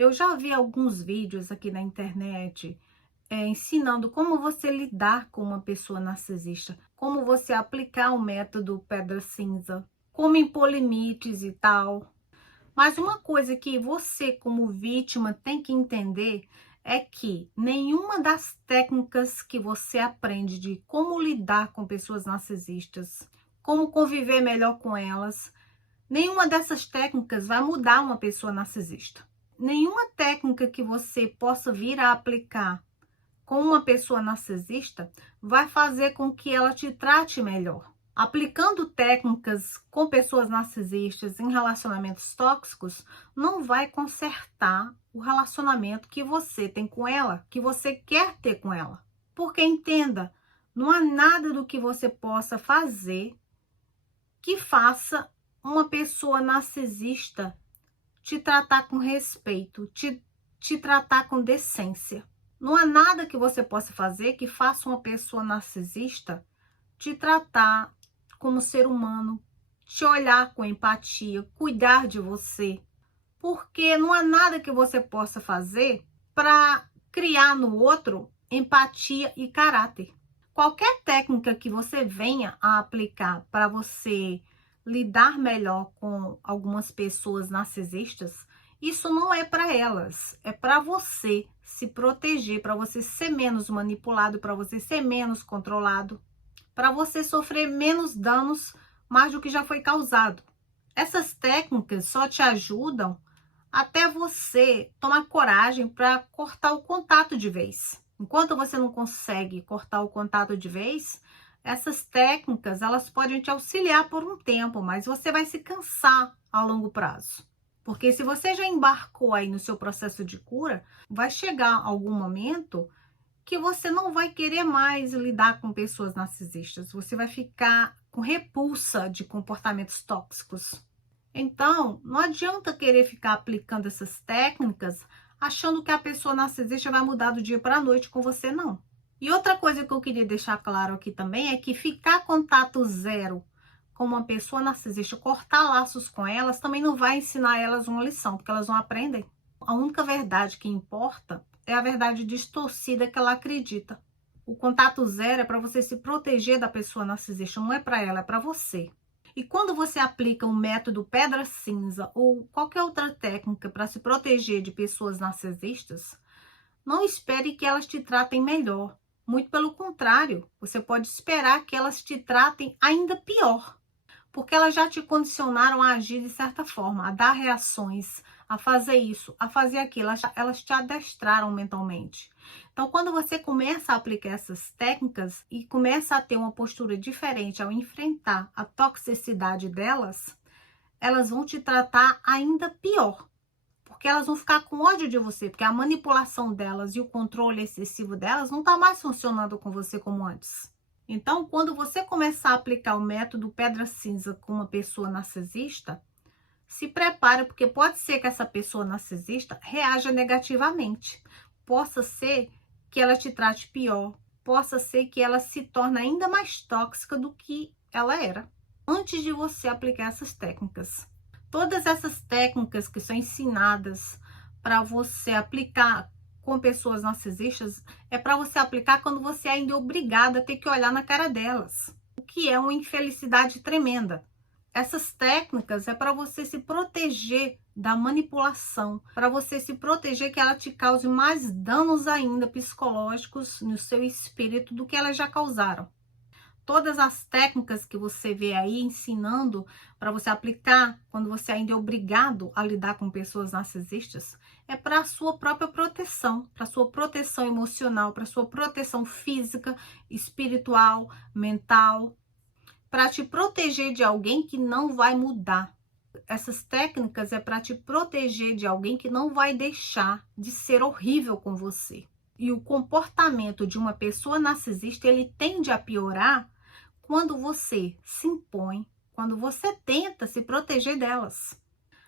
Eu já vi alguns vídeos aqui na internet ensinando como você lidar com uma pessoa narcisista, como você aplicar o método pedra cinza, como impor limites e tal. Mas uma coisa que você, como vítima, tem que entender é que nenhuma das técnicas que você aprende de como lidar com pessoas narcisistas, como conviver melhor com elas, nenhuma dessas técnicas vai mudar uma pessoa narcisista. Nenhuma técnica que você possa vir a aplicar com uma pessoa narcisista vai fazer com que ela te trate melhor. Aplicando técnicas com pessoas narcisistas em relacionamentos tóxicos não vai consertar o relacionamento que você tem com ela, que você quer ter com ela. Porque entenda, não há nada do que você possa fazer que faça uma pessoa narcisista te tratar com respeito, te tratar com decência. Não há nada que você possa fazer que faça uma pessoa narcisista te tratar como ser humano, te olhar com empatia, cuidar de você. Porque não há nada que você possa fazer para criar no outro empatia e caráter. Qualquer técnica que você venha a aplicar para você lidar melhor com algumas pessoas narcisistas, isso não é para elas, é para você se proteger, para você ser menos manipulado, para você ser menos controlado, para você sofrer menos danos mais do que já foi causado. Essas técnicas só te ajudam até você tomar coragem para cortar o contato de vez. Enquanto você não consegue cortar o contato de vez, essas técnicas elas podem te auxiliar por um tempo, mas você vai se cansar a longo prazo. Porque se você já embarcou aí no seu processo de cura, vai chegar algum momento que você não vai querer mais lidar com pessoas narcisistas. Você vai ficar com repulsa de comportamentos tóxicos. Então, não adianta querer ficar aplicando essas técnicas achando que a pessoa narcisista vai mudar do dia para a noite com você, não. E outra coisa que eu queria deixar claro aqui também é que ficar contato zero com uma pessoa narcisista, cortar laços com elas, também não vai ensinar elas uma lição, porque elas não aprendem. A única verdade que importa é a verdade distorcida que ela acredita. O contato zero é para você se proteger da pessoa narcisista, não é para ela, é para você. E quando você aplica um método pedra cinza ou qualquer outra técnica para se proteger de pessoas narcisistas, não espere que elas te tratem melhor. Muito pelo contrário, você pode esperar que elas te tratem ainda pior. Porque elas já te condicionaram a agir de certa forma, a dar reações, a fazer isso, a fazer aquilo. Elas te adestraram mentalmente. Então, quando você começa a aplicar essas técnicas e começa a ter uma postura diferente ao enfrentar a toxicidade delas, elas vão te tratar ainda pior. Porque elas vão ficar com ódio de você, porque a manipulação delas e o controle excessivo delas não está mais funcionando com você como antes. Então, quando você começar a aplicar o método pedra cinza com uma pessoa narcisista, se prepare, porque pode ser que essa pessoa narcisista reaja negativamente. Possa ser que ela te trate pior, possa ser que ela se torne ainda mais tóxica do que ela era, antes de você aplicar essas técnicas. Todas essas técnicas que são ensinadas para você aplicar com pessoas narcisistas é para você aplicar quando você ainda é obrigada a ter que olhar na cara delas, o que é uma infelicidade tremenda. Essas técnicas é para você se proteger da manipulação, para você se proteger que ela te cause mais danos ainda psicológicos no seu espírito do que elas já causaram. Todas as técnicas que você vê aí ensinando para você aplicar quando você ainda é obrigado a lidar com pessoas narcisistas é para a sua própria proteção, para a sua proteção emocional, para a sua proteção física, espiritual, mental, para te proteger de alguém que não vai mudar. Essas técnicas é para te proteger de alguém que não vai deixar de ser horrível com você. E o comportamento de uma pessoa narcisista, ele tende a piorar quando você se impõe, quando você tenta se proteger delas.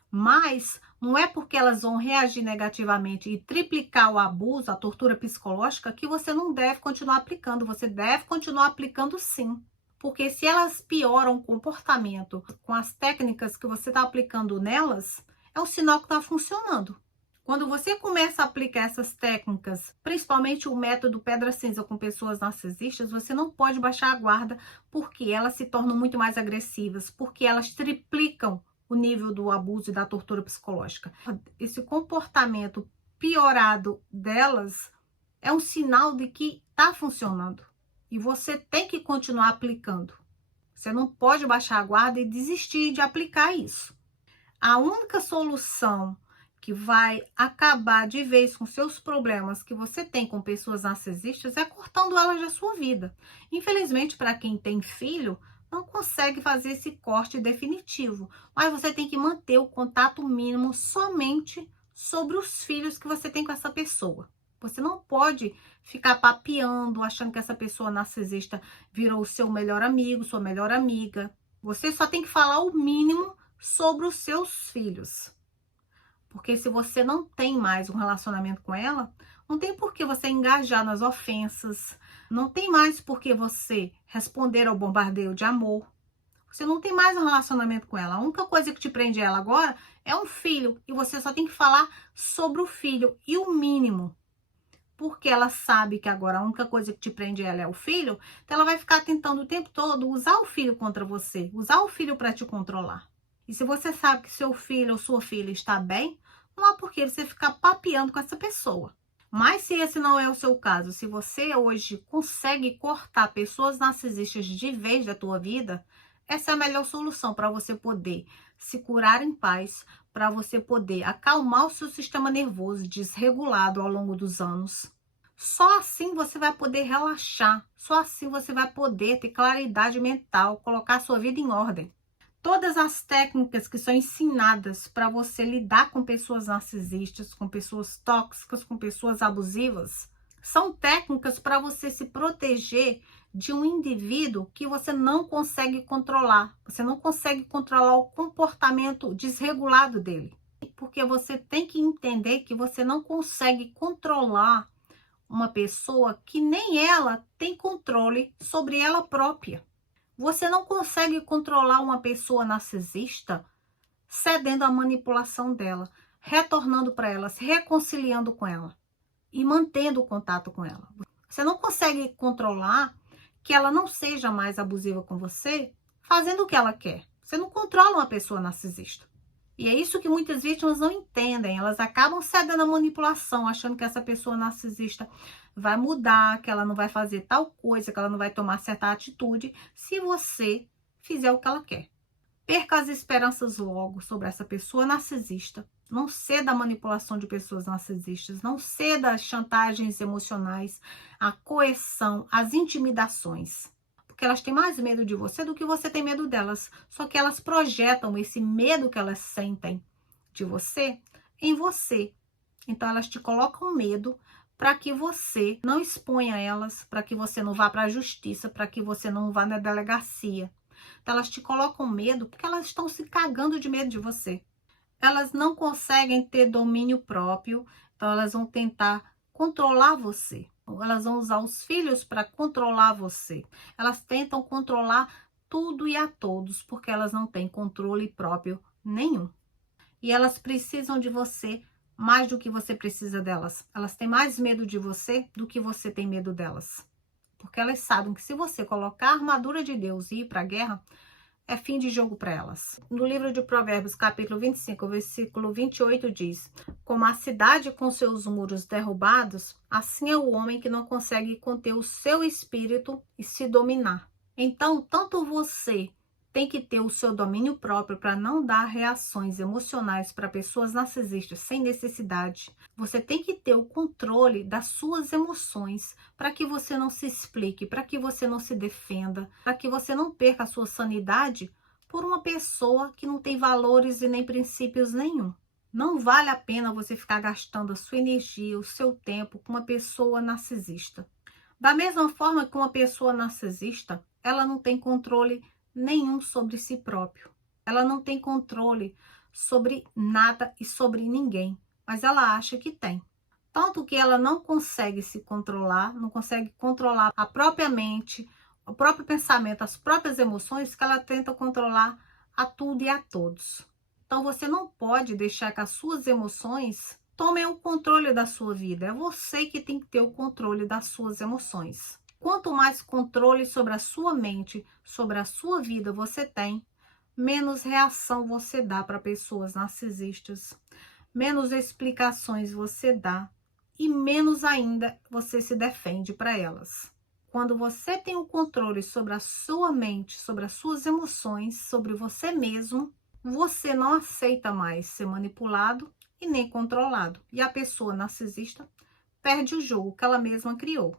Mas não é porque elas vão reagir negativamente e triplicar o abuso, a tortura psicológica, que você não deve continuar aplicando. Você deve continuar aplicando sim. Porque se elas pioram o comportamento com as técnicas que você está aplicando nelas, é um sinal que está funcionando. Quando você começa a aplicar essas técnicas, principalmente o método pedra cinza com pessoas narcisistas, você não pode baixar a guarda, porque elas se tornam muito mais agressivas, porque elas triplicam o nível do abuso e da tortura psicológica. Esse comportamento piorado delas é um sinal de que está funcionando. E você tem que continuar aplicando. Você não pode baixar a guarda e desistir de aplicar isso. A única solução que vai acabar de vez com seus problemas que você tem com pessoas narcisistas é cortando elas da sua vida. Infelizmente, para quem tem filho, não consegue fazer esse corte definitivo, mas você tem que manter o contato mínimo somente sobre os filhos que você tem com essa pessoa. Você não pode ficar papeando, achando que essa pessoa narcisista virou o seu melhor amigo, sua melhor amiga. Você só tem que falar o mínimo sobre os seus filhos. Porque se você não tem mais um relacionamento com ela, não tem por que você engajar nas ofensas, não tem mais por que você responder ao bombardeio de amor. Você não tem mais um relacionamento com ela. A única coisa que te prende ela agora é um filho, e você só tem que falar sobre o filho, e o mínimo. Porque ela sabe que agora a única coisa que te prende ela é o filho, então ela vai ficar tentando o tempo todo usar o filho contra você, usar o filho para te controlar. E se você sabe que seu filho ou sua filha está bem, não há por que você ficar papeando com essa pessoa. Mas se esse não é o seu caso, se você hoje consegue cortar pessoas narcisistas de vez da tua vida, essa é a melhor solução para você poder se curar em paz, para você poder acalmar o seu sistema nervoso desregulado ao longo dos anos. Só assim você vai poder relaxar, só assim você vai poder ter claridade mental, colocar a sua vida em ordem. Todas as técnicas que são ensinadas para você lidar com pessoas narcisistas, com pessoas tóxicas, com pessoas abusivas, são técnicas para você se proteger de um indivíduo que você não consegue controlar. Você não consegue controlar o comportamento desregulado dele. Porque você tem que entender que você não consegue controlar uma pessoa que nem ela tem controle sobre ela própria. Você não consegue controlar uma pessoa narcisista cedendo à manipulação dela, retornando para ela, se reconciliando com ela e mantendo o contato com ela. Você não consegue controlar que ela não seja mais abusiva com você fazendo o que ela quer. Você não controla uma pessoa narcisista. E é isso que muitas vítimas não entendem. Elas acabam cedendo à manipulação, achando que essa pessoa narcisista vai mudar, que ela não vai fazer tal coisa, que ela não vai tomar certa atitude, se você fizer o que ela quer. Perca as esperanças logo sobre essa pessoa narcisista. Não ceda à manipulação de pessoas narcisistas. Não ceda às chantagens emocionais, à coerção, às intimidações. Porque elas têm mais medo de você do que você tem medo delas. Só que elas projetam esse medo que elas sentem de você em você. Então elas te colocam medo para que você não exponha elas, para que você não vá para a justiça, para que você não vá na delegacia. Então elas te colocam medo porque elas estão se cagando de medo de você. Elas não conseguem ter domínio próprio, então elas vão tentar controlar você. Elas vão usar os filhos para controlar você. Elas tentam controlar tudo e a todos, porque elas não têm controle próprio nenhum. E elas precisam de você mais do que você precisa delas. Elas têm mais medo de você do que você tem medo delas. Porque elas sabem que se você colocar a armadura de Deus e ir para a guerra, é fim de jogo para elas. No livro de Provérbios, capítulo 25, versículo 28, diz: como a cidade com seus muros derrubados, assim é o homem que não consegue conter o seu espírito e se dominar. Então, tanto você tem que ter o seu domínio próprio para não dar reações emocionais para pessoas narcisistas sem necessidade. Você tem que ter o controle das suas emoções para que você não se explique, para que você não se defenda, para que você não perca a sua sanidade por uma pessoa que não tem valores e nem princípios nenhum. Não vale a pena você ficar gastando a sua energia, o seu tempo com uma pessoa narcisista. Da mesma forma que uma pessoa narcisista, ela não tem controle nenhum sobre si próprio. Ela não tem controle sobre nada e sobre ninguém, mas ela acha que tem. Tanto que ela não consegue se controlar, não consegue controlar a própria mente, o próprio pensamento, as próprias emoções, que ela tenta controlar a tudo e a todos. Então você não pode deixar que as suas emoções Tome o controle da sua vida. É você que tem que ter o controle das suas emoções. Quanto mais controle sobre a sua mente, sobre a sua vida você tem, menos reação você dá para pessoas narcisistas, menos explicações você dá e menos ainda você se defende para elas. Quando você tem o controle sobre a sua mente, sobre as suas emoções, sobre você mesmo, você não aceita mais ser manipulado e nem controlado. E a pessoa narcisista perde o jogo que ela mesma criou.